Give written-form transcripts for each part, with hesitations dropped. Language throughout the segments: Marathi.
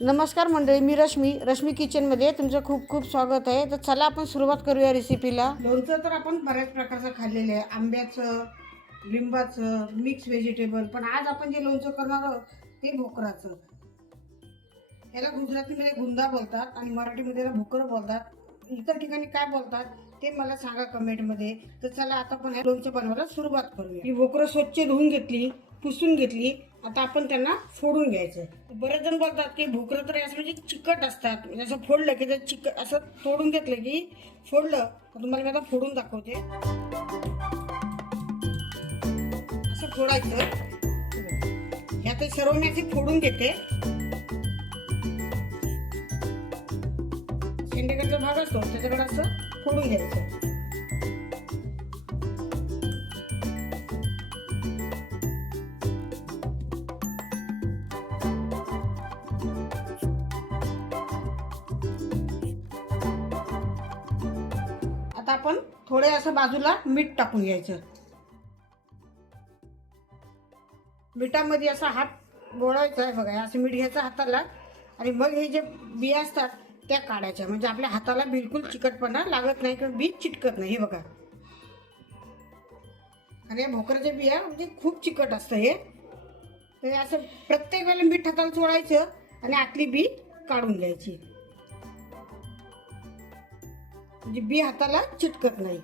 नमस्कार मंडळी, मी रश्मी किचनमध्ये तुमचं खूप खूप स्वागत आहे। तर चला आपण सुरुवात करूया रेसिपीला। लोणचं तर आपण बऱ्याच प्रकारचं खाल्लेलं आहे, आंब्याचं, लिंबाचं, मिक्स व्हेजिटेबल। पण आज आपण जे लोणचं करणार आहोत ते भोकराचं। याला गुजरातीमध्ये गुंदा बोलतात आणि मराठीमध्ये याला भोकर बोलतात। इतर ठिकाणी काय बोलतात ते मला सांगा कमेंटमध्ये। तर चला आता आपण हे लोणचं बनवायला सुरुवात करूया। ही भोकरं स्वच्छ धुवून घेतली, पुसून घेतली। आता आपण त्यांना फोडून घ्यायचं। बरेच जण बोलतात की भोकरं तर असं म्हणजे चिकट असतात, म्हणजे असं फोडलं की ते चिकट असं तोडून घेतलं की फोडलं। तर तुम्हाला मी आता फोडून दाखवते। असं फोडायचं। यात सर्व मी असे फोडून घेते। शेंडेकडचा भाग असतो त्याच्याकडे असं फोडून घ्यायचं। आता आपण थोडे असं बाजूला मीठ टाकून घ्यायचं। मिठामध्ये असा हात बोळायचा आहे बघा, असं मीठ घ्यायचं हाताला आणि मग हे जे बिया असतात त्या काढायच्या, म्हणजे आपल्या हाताला बिलकुल चिकटपणा लागत नाही किंवा बी चिटकत नाही। हे बघा, आणि या भोकरच्या बिया म्हणजे खूप चिकट असतं हे। तर असं प्रत्येक वेळेला मीठ हाताला चोळायचं आणि आतली बी काढून घ्यायची, म्हणजे बी हाताला चिटकत नाही।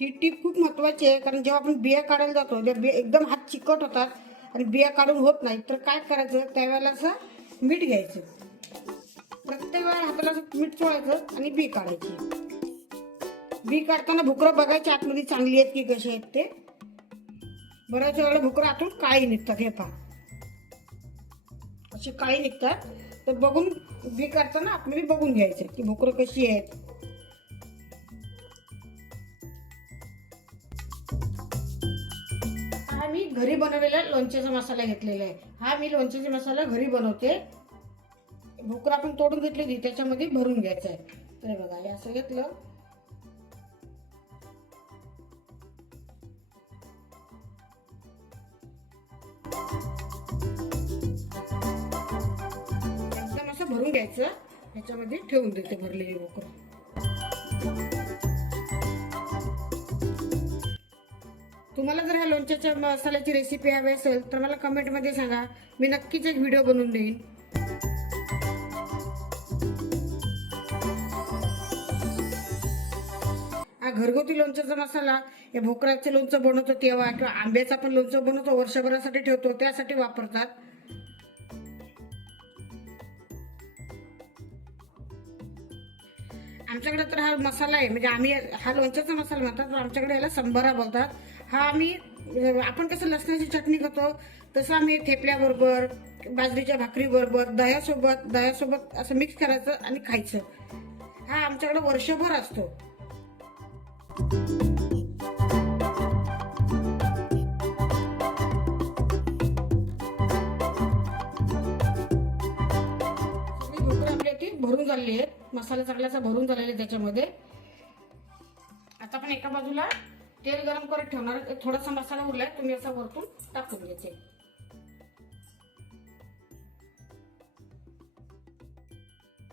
ही टीप खूप महत्वाची आहे, कारण जेव्हा आपण बिया काढायला जातो त्या बिया एकदम हात चिकट होतात आणि बिया काढून होत नाही। तर काय करायचं, त्यावेळेला असं मीठ घ्यायचं, प्रत्येक वेळेला हाताला असं मीठ चोळायचं आणि बी काढायची। बी काढताना भोकरं बघायची आतमध्ये चांगली आहेत की कशी आहेत ते। बऱ्याच वेळेला भोकरं आतून काळी निघतात, हे पहा अशी काळी निघतात। तर बघून बी काढताना आतमध्ये बघून घ्यायचं की भोकरं कशी आहेत। हा मी घरी बनवलेला लोणच्याचा मसाला घेतलेला आहे। हा मी लोणच्याचा मसाला घरी बनवते। भोकरं आपण तोडून घेतलेली त्याच्यामध्ये भरून घ्यायचं आहे। तर बघा, हे असं घेतलं, एकदम असं भरून घ्यायचं। ह्याच्यामध्ये ठेवून देते भरलेली भोकरं। तुम्हाला जर ह्या लोणच्याच्या मसाल्याची रेसिपी हवी असेल तर मला कमेंटमध्ये सांगा, मी नक्कीच एक व्हिडिओ बनवून देईन। हा घरगुती लोणच्याचा मसाला हे भोकराचं लोणचं बनवतो तेव्हा किंवा आंब्याचं पण लोणचं बनवतो वर्षभरासाठी ठेवतो त्यासाठी वापरतात। आमच्याकडे तर हा मसाला आहे, म्हणजे आम्ही हा लोणच्याचा मसाला म्हणतात, आमच्याकडे याला संबारा बोलतात। हा आम्ही आपण कसं लसणाची चटणी खातो तसं आम्ही थेपल्याबरोबर, बाजरीच्या भाकरीबरोबर, दह्यासोबत असं मिक्स करायचं आणि खायचं। हा आमच्याकडे वर्षभर असतो। सगळी भोकरं आपली ती भरून झालेली आहेत, मसाला चांगलासा भरून झालेला आहे त्याच्यामध्ये। आता आपण एका बाजूला तेल गरम करत ठेवणार। थोडासा मसाला उरलाय, तुम्ही असा वरतून टाकून घ्यायचे।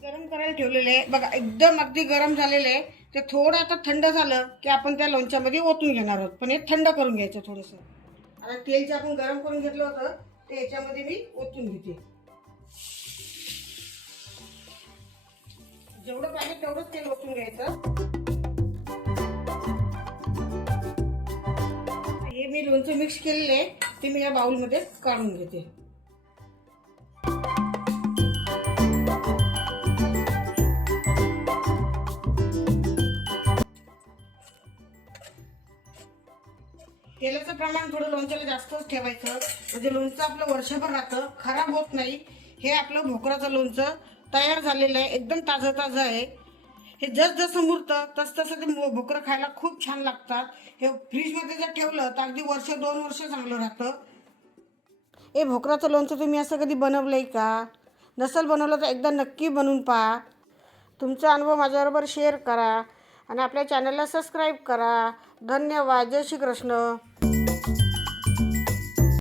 गरम करायला ठेवलेले आहे बघा, एकदम अगदी गरम झालेले आहे। ते थोडं आता थंड झालं की आपण त्या लोणच्यामध्ये ओतून घेणार आहोत, पण हे थंड करून घ्यायचं थोडंसं। आता तेल जे आपण गरम करून घेतलं होतं ते याच्यामध्ये मी ओतून घेते। जेवढं पाहिजे तेवढंच तेल ओतून घ्यायचं। हे मी लोणचं मिक्स केलेलं आहे ते मी या बाउलमध्ये काढून घेते। तेलाचं प्रमाण थोडं लोणच्याला जास्तच ठेवायचं, म्हणजे लोणचं आपलं वर्षभर राहतं, खराब होत नाही। हे आपलं भोकराचं लोणचं तयार झालेलं आहे, एकदम ताजं ताजं आहे। हे जसं मुरतं तसं ते भोकरं खायला खूप छान लागतात। हे फ्रीजमध्ये जर ठेवलं तर अगदी वर्ष 2 वर्ष चांगलं राहतं। हे भोकराचं लोणचं तुम्ही असं कधी बनवलंय का? नसेल बनवलं तर एकदा नक्की बनवून पहा। तुमचा अनुभव माझ्याबरोबर शेअर करा आणि आपल्या चॅनलला सबस्क्राईब करा। धन्यवाद। जय श्री कृष्ण।